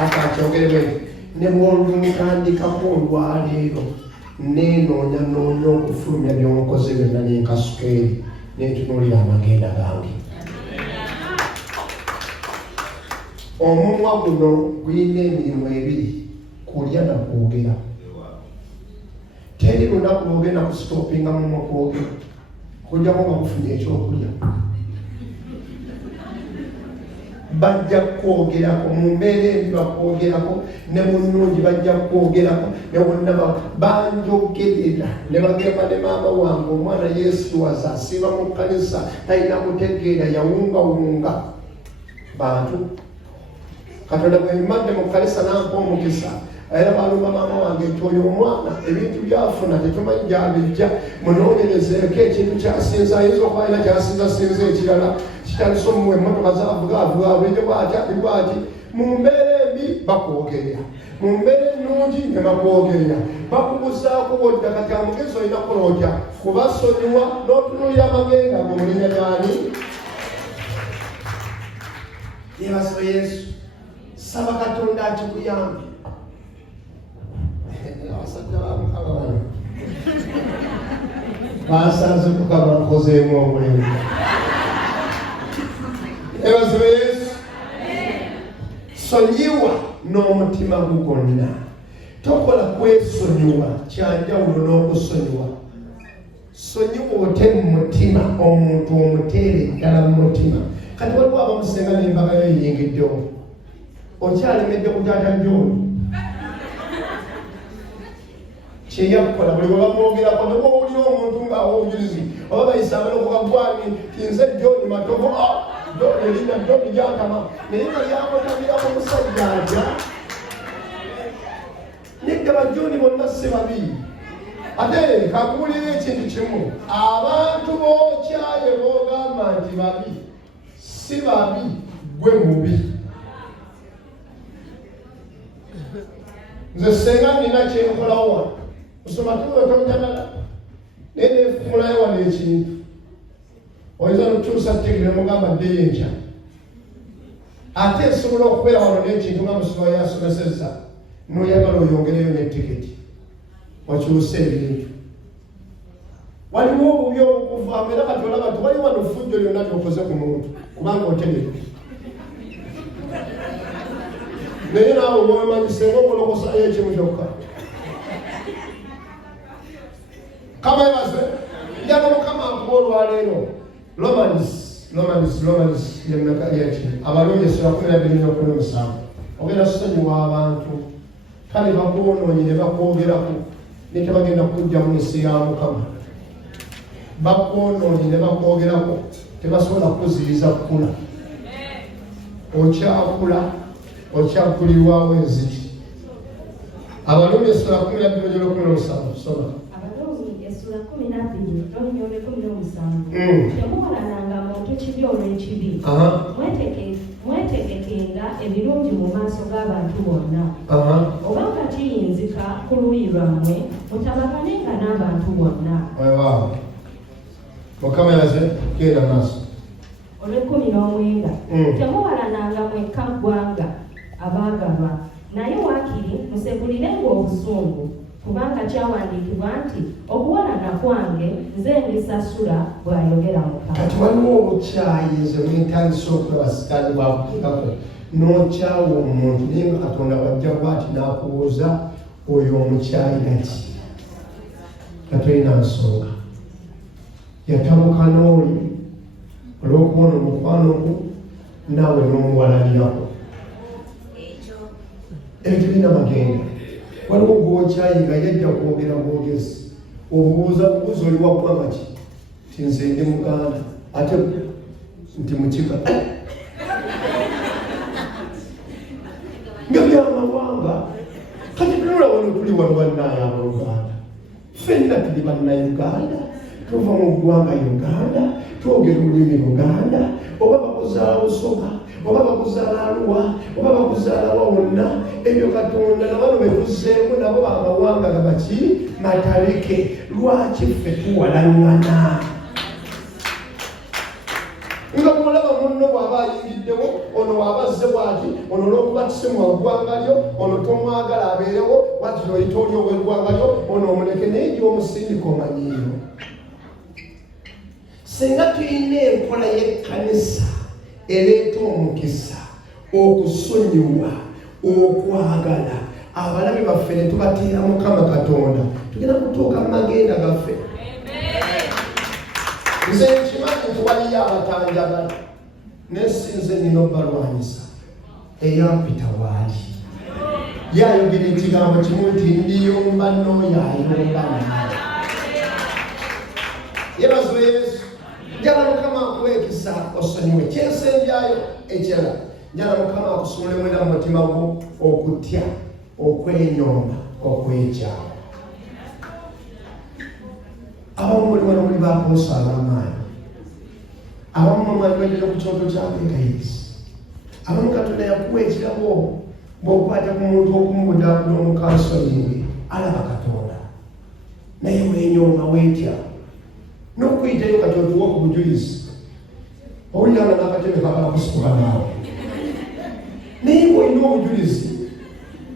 Akakyogerewe ne bw'olutandikako olwaleero neenoonya okufulumya by'omukozi byonna n'enkasukeeri n'entunuulira amagenda gange. Omumwa guno gulina emirimu ebiri: kulya na kwogera. Teri lunaku lwogenda kusitoopinga mumwa kwogera, kujjako nga kufunye ekyokulya. Bajja kwogerako mu mbeera embi, bakwogerako ne mu nnungi bajja kwogerako ne bonna banjogerera ne bagamba ne maama wange omwana yeesiwaza asiiba mu kkanisa talina kutegeera yawungawunga bantu. Katonda bwe mmadde mu kkanisa nampa omukisa era balumba maama wange nti oyo omwana ebintu byafuna tetumanyi gyabijja, munoonyerezeeko ekintu kyasinza. Ayinza okuba alina kyasinzasinza ekirala kitandise omuwa emmotoka zaavugavuga bwete bwati. Mu mbeera embi bakwogerera, mu mbeera ennungi ne bakwogerera, bakubuzaako wodda. Kati amugezi olina kukola otya? Kubasonyiwa n'otunuulira amagenda go mu linnya ly'ani? Yeebazibwe Yesu. Saba Katonda akikuyambe. basanze kukaba nkozeemu omulimu. Ebazibwe Yesu. Sonyiwa n'omutima gwo gwonna. Tokola kwesonyiwa kyanjawulo n'okusonyiwa. Sonyiwa ote mu mutima omuntu omuteere ddala mu mutima. Kati waliwo abamusenga n'embaga yo eyingiddewo. Okyalemedde ku taata John. Kyeyakukola buli bwe bamwogerako ne bw'owulira omuntu ng'awa obujulizi oba bayisa abalokoka gwani tinze John Matovu John erinnya John gyantama naye nga lyamutamiramu omusajja atya. Nedda ba John bonna si babi. Ate kakuwulira ekintu kimu, abantu b'okyaye b'ogamba nti babi si babi, gwe mubi. Nze senga nina kyenkolawo wano osoma tulo tonjagala naye neefumulayo wano ekintu oyinza nokukyusa tegere mugamba ddeyo enkya ate esobola okubeera wano n'ekintu nga musoma yasomesezza n'oyagala oyongereyo n'etiketi okyuse ebintu. Waliwo obubi obukuvaamu era kati olaba tewali wano ffujjo lyonna lyokoze ku muntu kubanga otegeke. Naye naawe bwemanyise ng'okolokosayo ekimu kyokka. Kama ebaze njagala Mukama akuba olwaleero Romans yemmeka lyaki Abalumi essula 12:17 ogenda kusonyiwa abantu kale bakwonoonye ne bakwogerako ne tebagenda kujja mu nsi ya Mukama. Bakwonoonye ne bakwogerako tebasobola kuziyiza kukula. Okyakula okyakulirwawo enzigi. Abalumi essula 12:17 soma. Abalumi essula 12:17 temukolananga muntu kibi olw'ekibi. Mwetegekenga ebirungi mu maaso g'abantu bonna. Obanga kiyinzika ku luuyi lwammwe mutabaganenga n'abantu bonna. Mukama yaze genda maaso. Olw'ekumi temuwalananga mwekka ggwanga abaagalwa, naye waakiri musegulirenga obusungu, kubanga kyawandiikibwa nti okuwalana kwange nze ndisasula bw'ayogera Mukama. Kati waliwo obukyayi nze bwentandisa okulaba sitaani bwakugirako n'okyawa omuntu naye nga Katonda wajja bw'ati n'akubuuza oyo omukyayi gati nga tolina nsonga. Yatabuka n'oli olw'okubona omukwano gwo naawe n'omuwalanirako. Ebyo birina magenda. Waliwo gw'okyayi nga yajja kwogera bwogezi obuuza oli waggwanga ki ti nze ndi Muganda ate nti Mukiga nga byamawanga. Kati tunula wano tuli wano bannaye abooluganda ffenna tuli bannayuganda tuva mu ggwanga Uganda twogera olulimi Luganda oba bakuzaala Busoga oba bakuzaala Arua oba bakuzaala wonna ebyo Katonda nabano betuzeemu nabo bamawanga gabaki matalike. Lwaki ffe tuwalaŋŋana? Nga mulaba munno bw'aba ayingiddewo ono w'abazze bw'ati ono olw'okuba tisemwa ggwanga lyo ono tomwagala abeerewo bwati oyita oli ow'eggwanga lyo ono omuleke naye gy'omusindika omanyiiro. Singa tulina enkola y'ekkanisa ereeta omukisa, okusonyiwa, okwagala abalabe baffe ne tubateera Mukama Katonda tugenda kutuuka mu magenda gaffe. Nze nkimanyi nti waliyo abatanjagala naye sinze nina obalwanyisa. Eyampita waali yayogera ekigambo kimu nti ndiyomba n'oyo ayomba naye. Yebazibwe Yesu. Njagala Mukama akuwe ekisa osonyiwe. Kyensembyayo ekirala njagala Mukama akusumule mwena mu mutima gwo okutya, okwenyomba, okwekyawa. Abamu muli wano muli bapoosa ab'amaanyi, abamu mwamwaliwedera ku kyoto ky'abeekayisi, abamu Katonda yakuwa ekirabo bw'okwata ku muntu okumubudaabula omukansolingi alaba Katonda naye wenyomba weetya n'okuyitayo kati otuwa ku bujulizi owuliranga n'akatebe kabala kusukula naawe naye bw'olina obujulizi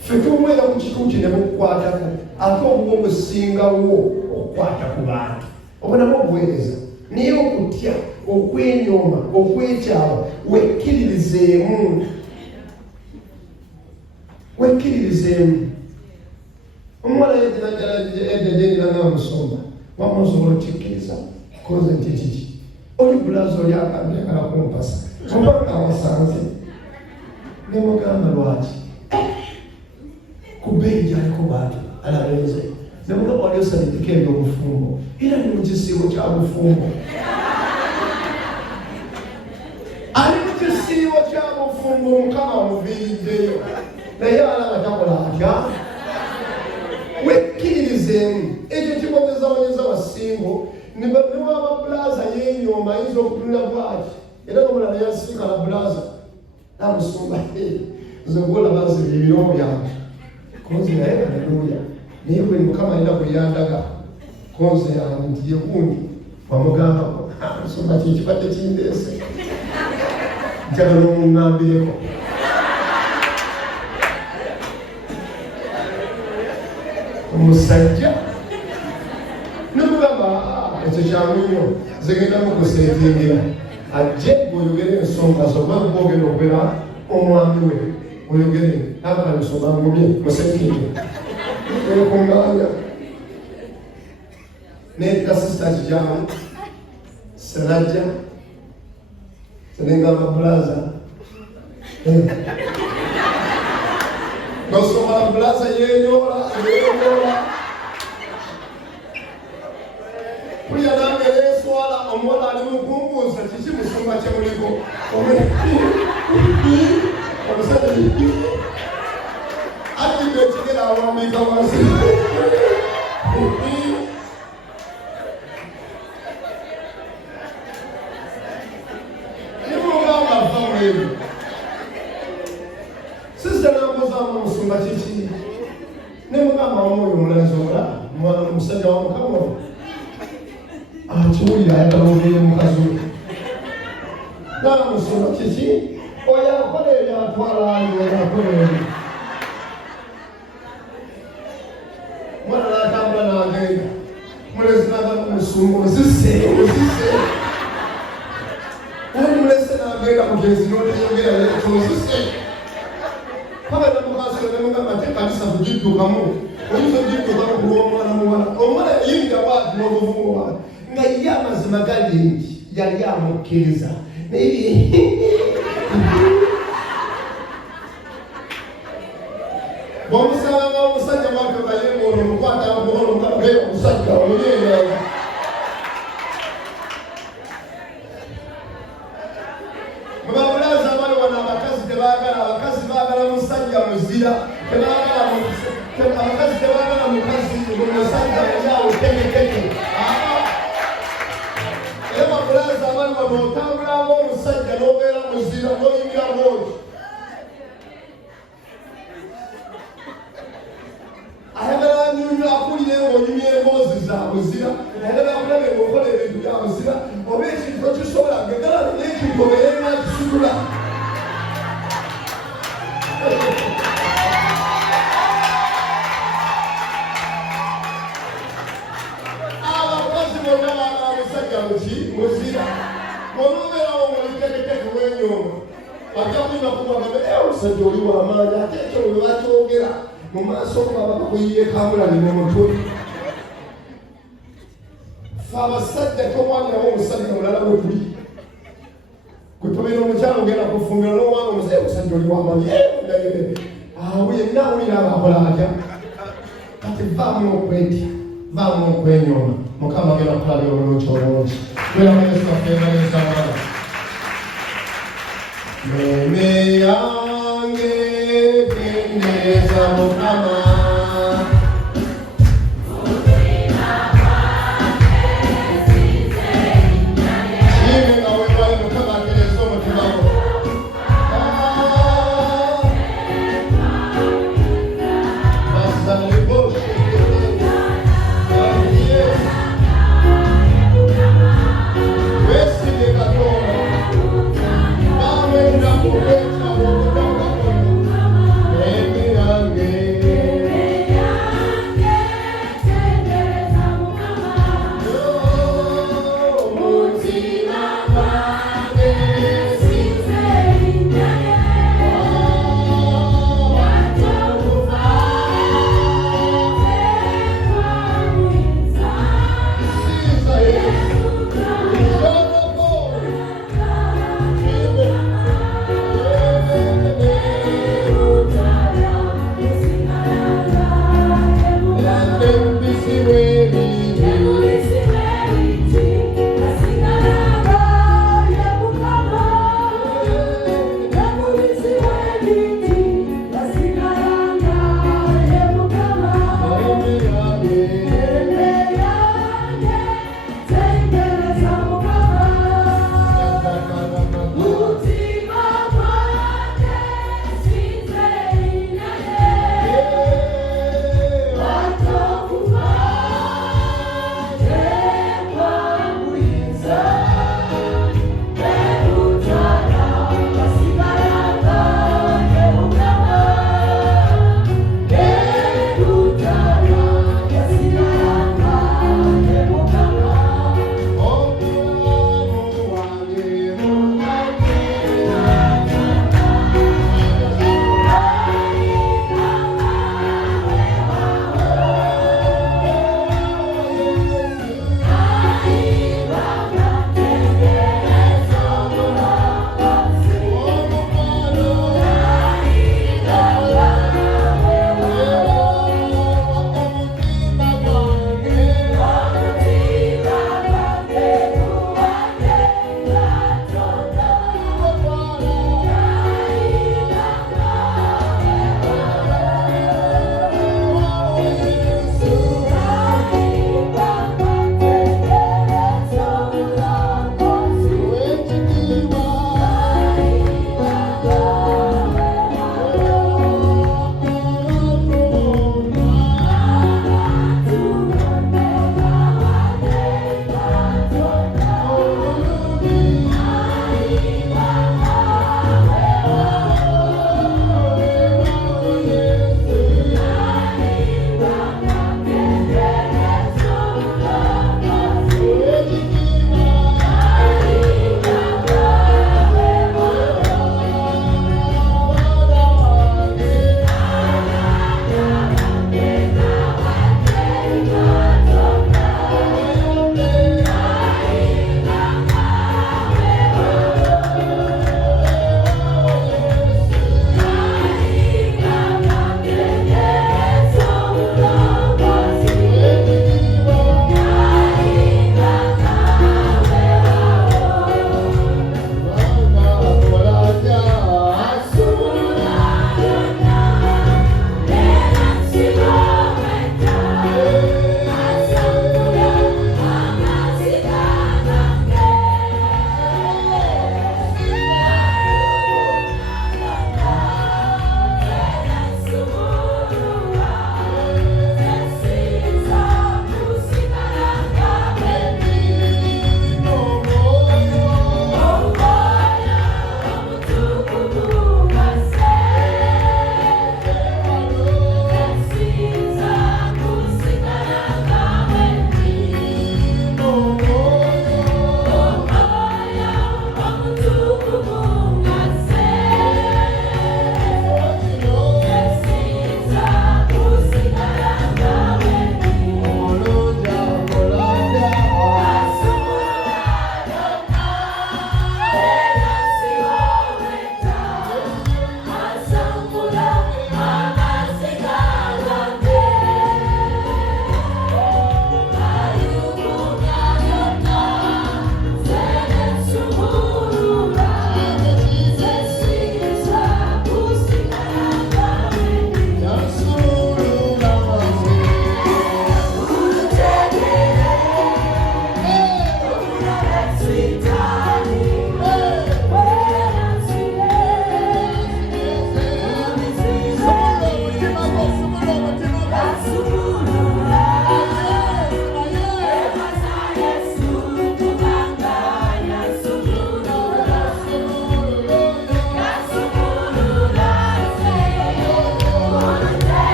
ffe tuweera ku kituuki ne bukukwatako ate obuwa obusingawo okukwata ku bantu obonamu obuweereza naye okutya okwenyooma okwekyawa wekkiririzeemu omuwala yeddendendera musomba wamusobola okikkiriza koze nti kiki oli bulaza oli akambyagala kumpasa ombanga wasanze nemugamba lwaki kubeeyi gyaliko bwati alabenze nemugamba wali osabidiko ebyobufumbo era ni mukisiibo kya bufumbo ali mukisiibo kya bufumbo omukama omuviiriddeyo naye alaba takola atya wekkiririzeemu ekyo kibonezaboneza wasingo niwaba bulaza yenyooma ayinza okutunula bwati era nomula naye asinkala bulaza namusumba nze ngolabaza ebiro byange konzi naye haleluya naye bwe mukama alina bweyandaga konzi yange nti yekundi wamugambako musumba kyekibadde kindeese njagala omuŋŋambireko omusajja nemugamba ekyo kyangu nnyo zegenda mukuseetingira ajje bw'oyogera ensonga zo ba bwogenda okubeera omwami we oyogere abala ensonga ngumye museetinge ekuŋŋaanya neeta sisita kijamu serajja senengamba bulaza nosomala bulaza yenyoola kulya nange neeswala omuwala ali mukumbuuza kiki musumba kyemuliko omusajja atidde ekigera awambika wansi nimugamba vamuebi sisita nambuzamu musumba kiki nemugamba omwoyo omulenzi omulala mwana omusajja wa mukama akiwulira ayagala obeeye mukazi we namusumba kiki oyo akola ebyatwalayo akola ebyo mwana natambula nagenda mulezi nagamba musumba ozise oli mulese nagenda mugezi noteyogera ekyo ozise paka namukasi nemugamba te kanisa kugiddukamu oyinza ogiddukamu kulw'omwana muwala omwana yayimira bwati n'obuvumu bwati nga ye amazima gali nti yali amukkiriza naye bwomusanga omusajja mwakakayengono omukwata mukono mukabe omusajja omuyenga mubabulaza abali wano abakazi baagala musajja muzira abakazi tebaagala mukazi musajja yawo teketeke era babulaza abali wano otambulanga omusajja n'obeera muzira n'oyimira mwoki ayagala nyunywa akulire ng'onyumya emboozi za buzira ayagala akulabe ng'okola ebintu bya buzira oba ekintu tokisobola ngegala n'ekintu obeere nakisitula abakozi bonna baagala musajja muzira olwobeerawo muliteketeke w'enyooma ajja kuyina kubagambe omusajja oli w'amaanyi ate ekyo bwe bakyogera mu maaso baba bakuyiyekamulani n'omutwe fe abasajja towanyirawo omusajja mulala bwe tuli gwe tubeera omukyalo ogenda kufumbira n'owanga omusajja omusajja oli w'amaanyi awo yenna awulira abakola atya kati vaamu okwetya vaamu okwenyooma mukama agenda kulabira olungi olungi twerameesafeeganesabala meme yange pendeza mukama Yeah.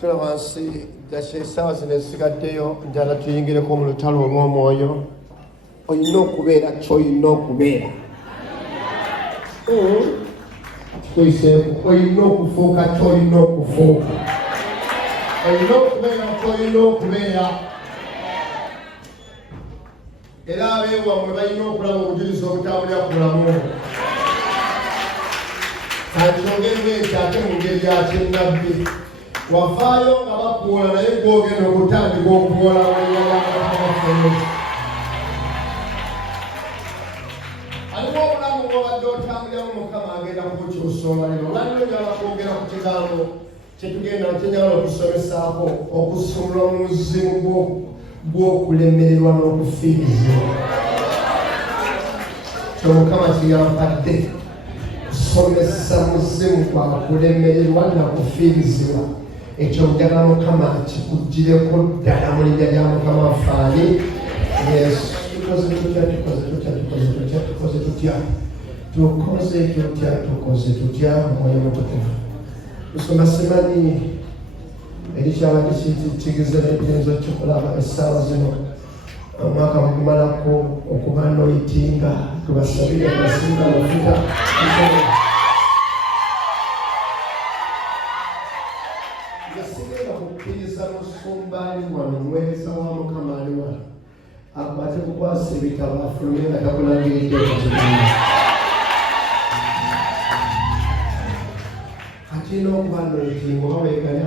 tula wansi gashe sawa zino ezisigaddeyo njala tuyingireko mu lutalo olw'omwoyo. Olina okubeera ky'olina okubeera. Tuyiseeko olina okufuuka ky'olina okufuuka. Olina okubeera ky'olina okubeera. Era abeewammwe balina okulaba obujulizi obutambulira ku bulamu. Kati ngeri bw'eti ate mu ngeri ya kinnabbi. Wafaayo nga bakuwola naye gw'ogenda okutandika okuwola waliyalaaaaa. Aliwo obulamu bw'obadde otambuliramu Mukama agenda kukukyusa olwaleero. Olwaleero njagala kwogera ku kigambo kye tugenda kyenjagala okusomesaako okusumulwa mu muzimu gw'okulemererwa n'okufiirizibwa. Kyo Mukama kiyampadde kusomesa muzimu gwa kulemererwa na kufiirizibwa. Ekyo njagala Mukama kikuggyireko ddala mu linnya lya Mukama waffe ali Yesu. Tukoze tutya Mwoyo Mutukuvu. Tusoma simanyi erikyabadde kigizereddenzo kyokulaba essaawa zino omwaka mugumalako okuba noyitinga tubasabire basinga amafuta yasigenda kukkiriza musumbaali wano muweereza wa Mukama ali wano akwate kukwasa ebitabo afulume nga takulangiridde okukibiina ate n'okuba noyitinga oba weegane